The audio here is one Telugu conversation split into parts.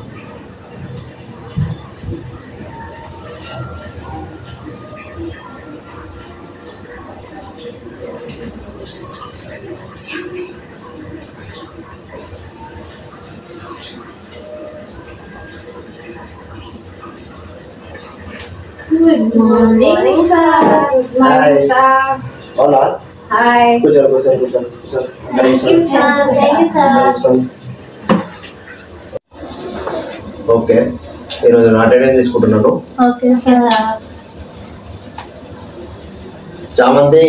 Good morning, sir. Good morning, sir. Hola. Hi. కూర్చో. Thank you, sir. Thank you, sir. Okay ఈరోజు నా అటెండెన్స్ తీసుకుంటున్నాను. Okay, sir. చామంతి,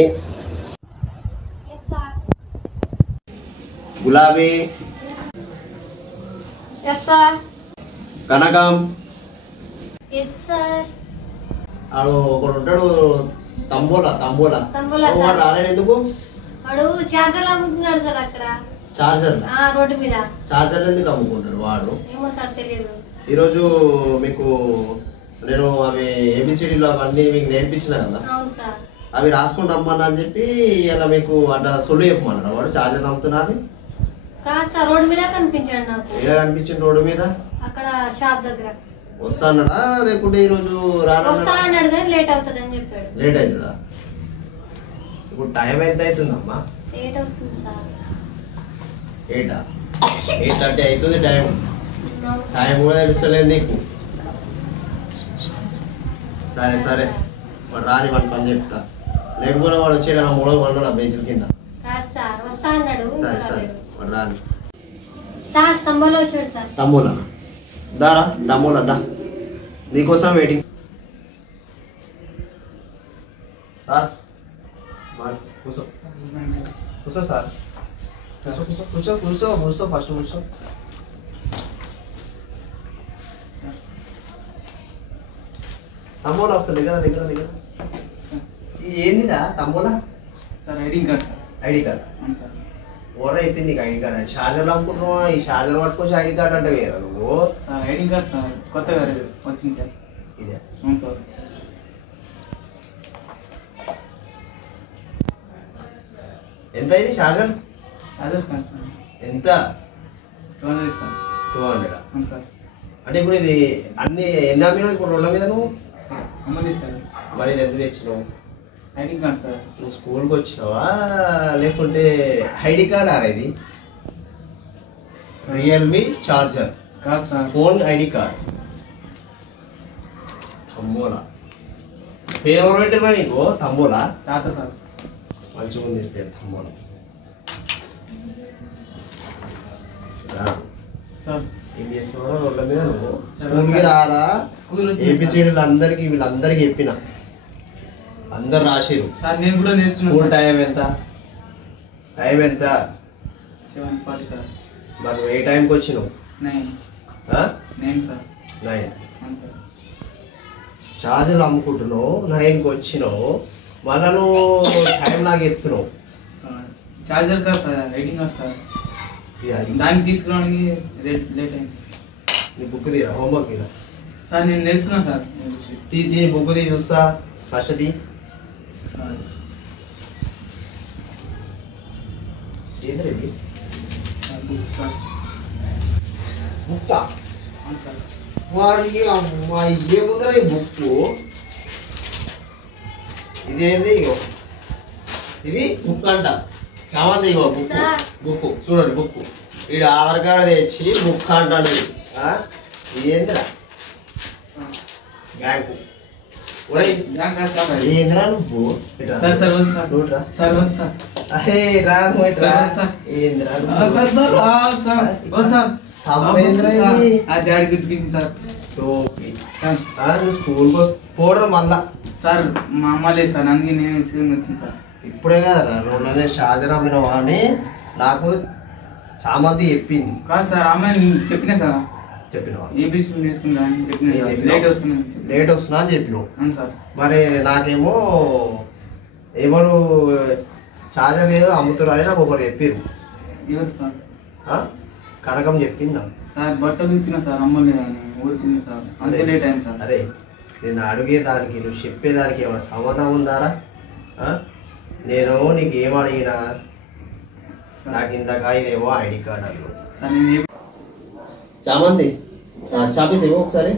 గులాబీ, Yes, sir. కనకం, Yes, sir. ఆడు ఒకడు ఉంటాడు తంబోలా తంబోలా, వాడు sir. రాలేడు ఎందుకు? వాడు చార్జర్ అమ్ముతున్నాడు సార్ అక్కడ చార్జర్ రోడ్డు మీద. చార్జర్ ఎందుకు అమ్ముకుంటాడు వాడు? ఏమో సార్ తెలియదు. ఈరోజు మీకు నేను అవి ఏబిసిడీలో అవన్నీ మీకు నేర్పించిన కదా, అవును సార్. అవి రాసుకుని రమ్మన్నా అని చెప్పి ఇలా మీకు అట్లా సొల్లు చెప్పమన్నాడు. వాడు చార్జర్ అమ్ముతున్నది కాదు సార్, రోడ్డు మీద కనిపించాడు నాకు. ఇలా కనిపించింది రోడ్డు మీద. అక్కడ షాప్ దగ్గర వస్తానడా లేకుంటే ఈరోజు వస్తా అన్నాడు కానీ లేట్ అవుతుంది అని చెప్పాడు. లేట్ అవుతుందా? ఇప్పుడు టైం ఎంత అవుతుందమ్మా? 8 అవుతుంది సార్. 8:30 అవుతుంది టైం. అవును సార్. టైం కూడా తెలుస్తలేదు నీకు. సరే వాడు రాని వాడి పని చెప్తా, లేకపోతే వాడు వచ్చేట మూల పడ్డాడు బెంచుల కింద. కాదు సార్, వస్తా అన్నాడు. సరే వాడు రాని. సార్ తంబోలో వచ్చాడు సార్. తమ్ములా దారా, తమ్ములా దా, నీకోసం వెయిటింగ్. సార్ కూర్చో సార్, కూర్చో ఫస్ట్ కూర్చో. తమ్ములా ఒకసారి దగ్గర ఇది ఏందిదా తమ్ములా? Sir ID card sir. ID card? అవును సార్. ఓవర్ అయిపోయింది ఐడి కార్డ్. షార్జర్లు అమ్ముకుంటున్నావా? ఈ షార్జర్ పట్టుకొచ్చి ఐడి కార్డ్ అంటే వేరా నువ్వు? సార్ ఐడి కార్డ్ సార్ కొత్తగా వచ్చింది సార్. ఇదే అవును సార్. ఎంత అయింది షార్జర్? చార్జర్ కార్డ్ సార్ ఎంత? 200 సార్. 200. అవును సార్. అంటే ఇప్పుడు ఇది అన్ని ఎన్ని మీద ఇప్పుడు రోడ్ల మీద నువ్వు అమ్మది సార్. మరి ఎంత తెచ్చినావు? ID card sir. నువ్వు స్కూల్కి వచ్చినావా లేకుంటే ఐడి కార్డ్ ఆరా ఇది? రియల్మీ చార్జర్ కాదు సార్. Phone ID card. తమ్మోలా పేరు పెట్టినా నీకు? తమ్మోలా తాత సార్. మంచిగా ఉంది పేరు తమ్మోలా. సార్ ఏం చేస్తున్నావు రోడ్ల మీద నువ్వు? స్కూల్కి రారా? స్కూల్ ఏబిసిడీలు వీళ్ళందరికీ చెప్పిన, అందరు రాసిరు. సార్ నేను కూడా నేర్చుకున్నాను. స్కూల్ టైం ఎంత? 7:40 సార్. మరి నువ్వు ఏ టైంకి వచ్చినావు? 9 సార్. 9. అవును సార్. ఛార్జర్లు అమ్ముకుంటున్నావు, 9కి వచ్చినావు, మళ్ళా నువ్వు టైం నాకు ఎత్తున్నావు. చార్జర్ కాదు సార్, ఐడి కార్డ్ సార్. దాన్ని తీసుకురావడానికి లేట్ అయింది. నీ బుక్ తీరా, హోంవర్క్ తీరా. సార్ నేను నేర్చుకున్నాను సార్. దీని బుక్ తీ చూస్తా. ఫస్ట్ తీ. సార్ ఏది బుక్ సార్. బుక్? అవును సార్. వారికి అమ్మాయి ఏముందా ఈ బుక్? ఇదేంది? ఇగో ఇది బుక్ అంట. కావాలి ఇగో బుక్ చూడండి. బుక్ వీడు ఆధార్ కార్డు తెచ్చి బుక్ అంటాడు. ఇదేందిరా? బ్యాంకు. ఏంద్రా నువ్వు? సార్ సార్ వద్దు సార్. చూడరా. సార్ వద్దు సార్. అరే రారా. ఏంద్రా ఆ డాడీ గుర్తింది సార్. టోపీ. నువ్వు స్కూల్కి పోవడం మళ్ళా సార్ మా అమ్మ లేదు సార్, అందుకే నేను వచ్చింది సార్. ఇప్పుడే కదా రోడ్లదే షాజర్ అమ్మినవా అని నాకు చామంతి చెప్పింది. కాదు సార్, ఆమె చెప్పినా సార్. చెప్పినవా? ఏబిసి నేర్చుకున్నా అని చెప్పిన సార్. లేట్ వస్తున్నా అని చెప్పినావు. అవును సార్. మరి నాకేమో ఎవరు చార్జర్ ఏదో అమ్ముతున్నారని నాకు ఒకరు చెప్పారు. ఎవరు సార్? కనకం చెప్పిందా సార్? బట్టలు ఇచ్చిన సార్, అమ్మలేదని ఊరికి సార్, అంతే లేట్ అయింది సార్. అరే నేను అడిగేదానికి నువ్వు చెప్పేదానికి ఏమైనా సంబంధం ఉందారా? నేను నీకు ఏం అడిగినా నాకు ఇంతగా ఇదేమో ఐడి కార్డ్ అన్నావు. సార్ నేను చామంతి చాపీస్ ఇవ్వ ఒకసారి.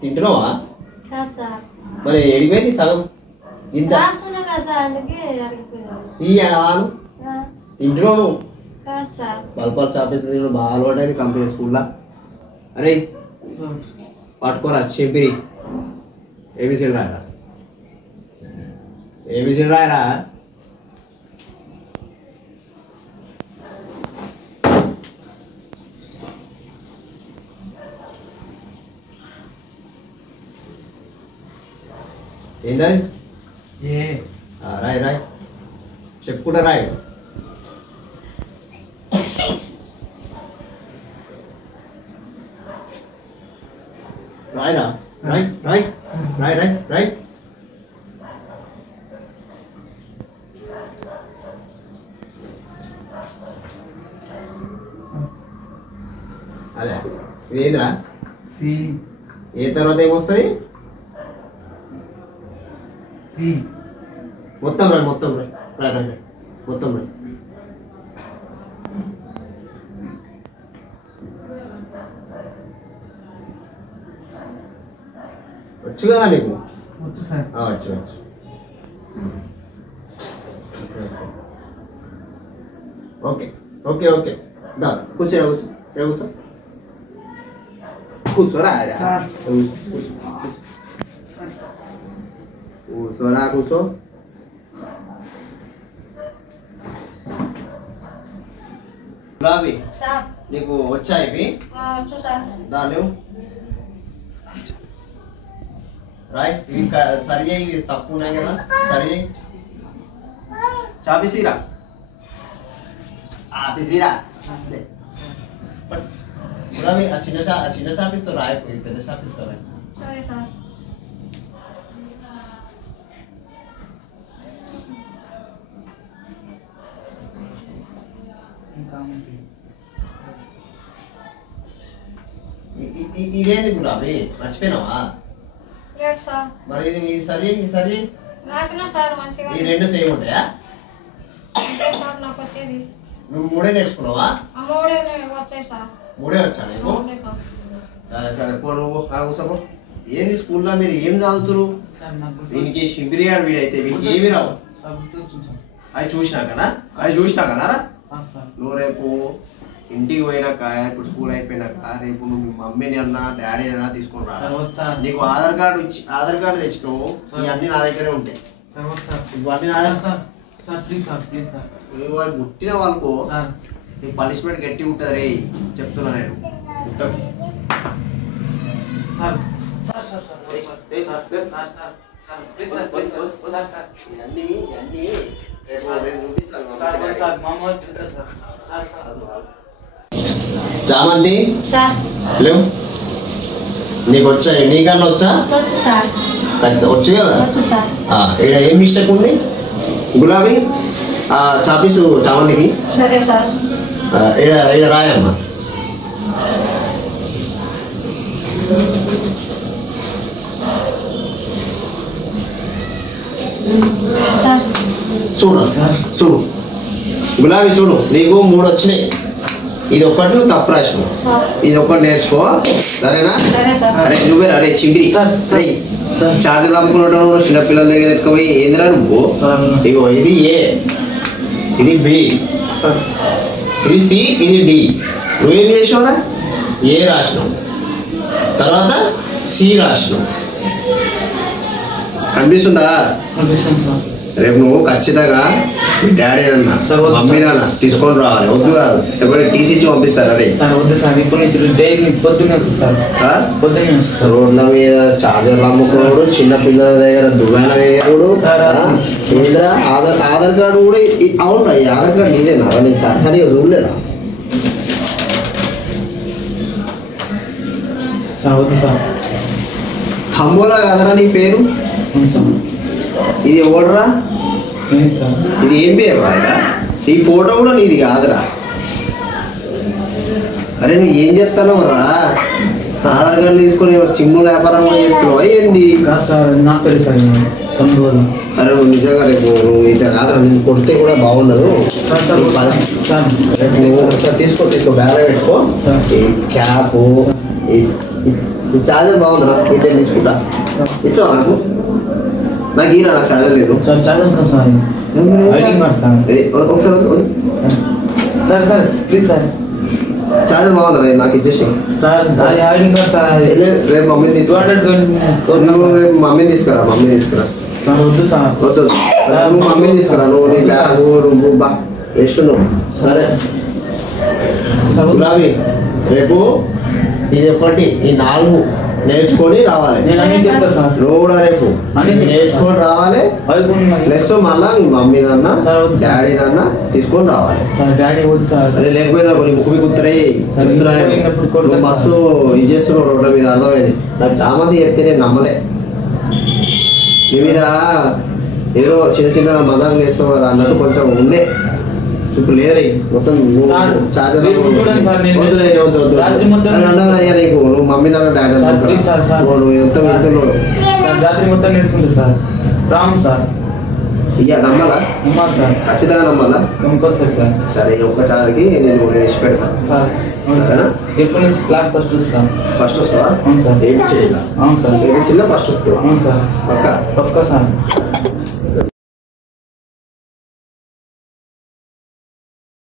తింటున్నావా? మరి ఎడిపోయింది సగం ఇంత ఆను తింటున్నావు నువ్వు. బల్పాలు చాపీస్ బాగా అలవాటు అయింది కంపెనీ స్కూల్లో. అరే పట్టుకోరా చెప్పి ఏబిసిడి రాయరా, ఏబిసిడి రాయరా. ఏంటది? రాయ్ రాయ్ చెప్పుకుంటా రాయ్. రాయరా రాయ్ రాయ్ రాయ్ రాయ్ రాయ్. అదే ఇదేంద్రా? ఏ తర్వాత ఏమొస్తుంది? మొత్తం రాయ్, మొత్తం రాయ్ రాయ్ రాయ్ మొత్తం రాయ్. వచ్చు కదా నీకు? వచ్చు సార్. వచ్చు వచ్చు. ఓకే ఓకే ఓకే దా కూర్చో కూర్చో కూర్చో కూర్చోరా కూర్చోరా కూర్చో. గులాబీ నీకు వచ్చా ఇవి? దాని రాయ్. ఇవి సరి అయ్యి ఇవి తప్పు ఉన్నాయి కదా, సరి అయ్యి చాపీసీరా ఆపీసీరా. గులాబీ ఆ చిన్న చాపీస్తో రాయకు, పెద్ద చాపీస్తో రాయి. ఇదేంది గులాబీ మర్చిపోయినావా? మరి ఇది మీ సరి ఈ సరి ఈ రెండు సేమ్ ఉంటాయా? నువ్వు మూడే నేర్చుకున్నావా? మూడే వచ్చా నీకు? సరే సరే పో నువ్వు కూర్చోపో. ఏంది స్కూల్లో మీరు ఏం చదువుతురు? దీనికి షింపిరియాడు వీడైతే వీడికి ఏమి రావు. అవి చూసినాకనా? అవి చూసినాకనారా? నువ్వు రేపు ఇంటికి పోయినాక, ఇప్పుడు స్కూల్ అయిపోయినాక రేపు నువ్వు మీ మమ్మీని అన్నా డాడీని అన్నా తీసుకొని రా. నీకు ఆధార్ కార్డు తెచ్చినావు, ఇవన్నీ నా దగ్గరే ఉంటాయి. ఇవన్నీ నా దగ్గర. నువ్వు పుట్టిన వాళ్ళకు నీకు పనిష్మెంట్ గట్టి ఉంటుంది రే, చెప్తున్నా నేను. చామంతి లేవు నీకు వచ్చాయి? నీకన్నా వచ్చా? వచ్చు కదా. ఇక్కడ ఏం మిస్టేక్ ఉంది? గులాబీ చాపీసు చామంతికి ఇక్కడ రాయమ్మా. చూడు చూడు గులాబీ చూడు, నీకు 3 వచ్చినాయి. ఇది ఒక్కటి నువ్వు తప్పు రాసినావు, ఇది ఒక్కటి నేర్చుకో సరేనా? అరే నువ్వే అరే చింపిరి చార్జర్లు అమ్ముకున్నట్టు చిన్నపిల్లల దగ్గర ఎత్తుకుపోయి ఏందిరా నువ్వు? ఇగో ఇది ఏ, ఇది బి, ఇది సి, ఇది డి. నువ్వేం చేసినావురా? ఏ రాసినావు, తర్వాత సి రాసినావు. కనిపిస్తుందా? రేపు నువ్వు ఖచ్చితంగా మీ డాడీ అన్నా మమ్మీ నాన్న తీసుకొని రావాలి. వద్దు కాదు ఎప్పుడైనా టీసీ ఇచ్చి పంపిస్తారు. అరే రోడ్ల మీద చార్జర్లు అమ్ముకున్నాడు, చిన్న పిల్లల దగ్గర దుకాణం వేయడు. ఏంద్రా ఆధార్ కార్డు కూడా అవును, ఈ ఆధార్ కార్డు నీదేనా? నేను సరిగా చూడలేదా? హంబోలా కాదరా నీ పేరు? ఇది ఎవడరా? ఇది ఏం పేరు రా? ఈ ఫోటో కూడా నీది కాదురా. అరే నువ్వు ఏం చెప్తానో రా? ఆధార్ కార్డు తీసుకొని సిమ్ముల వ్యాపారం కూడా చేస్తున్నావా ఏంది? అరే నువ్వు నిజంగా రేపు నువ్వు ఇట్లా కాదు నేను కొడితే కూడా బాగుండదు. తీసుకో బ్యాగ్ పెట్టుకో. ఈ క్యాప్ ఈ చార్జర్ బాగుందా? ఇదే తీసుకుంటా. ఇస్తావా నాకు? నాకు ఈరా నాకు చార్జర్ లేదు. ఒకసారి సార్ ప్లీజ్ సార్ చార్జర్ బాగుందా? నాకు ఇచ్చేసి సార్ ఐడింగ్ కార్డ్ సార్. రేపు మమ్మీని తీసుకురా. రేపు మమ్మీని తీసుకురా. వద్దు సార్ వద్దు నువ్వు మమ్మీని తీసుకురా. నువ్వు నీ బ్యాగ్ నువ్వు బా వేస్ట్ నువ్వు. సరే గులాబీ రేపు ఇది ఒకటి ఈ 4 నేర్చుకొని రావాలి. నువ్వు కూడా రేపు నేర్చుకొని రావాలి. ప్లస్ మళ్ళా మమ్మీ నాన్న డాడీ నాన్న తీసుకొని రావాలి. అదే లేకపోతే కొన్ని ముక్కు కుత్తరే నువ్వు బస్సు ఇది చేస్తున్నావు రోడ్ల మీద. అర్థమైంది నాకు చాలా మంది చెప్తే నేను నమ్మలే. మీ మీద ఏదో చిన్న మదాలు వేస్తావు కదా అన్నట్టు కొంచెం ఉండే. ఇప్పుడు లేదై మొత్తం చార్జర్ నీకు నువ్వు మమ్మీ నాన్న డాడీ నువ్వు ఎంత వింటున్నావు. రాత్రి మొత్తం నేర్చుకుంటా సార్. రాము సార్ ఇక నమ్మాలా? ఖచ్చితంగా నమ్మాలా? సరే ఒక్కసారికి నేను ఇచ్చి పెడతాను సార్. ఎప్పటి నుంచి క్లాస్ ఫస్ట్ వస్తాను. ఫస్ట్ వస్తావా? అవును సార్. ఏబిసిలో అవును సార్. ఏబిసిలో ఫస్ట్ వస్తావు? అవును సార్. పక్కా సార్.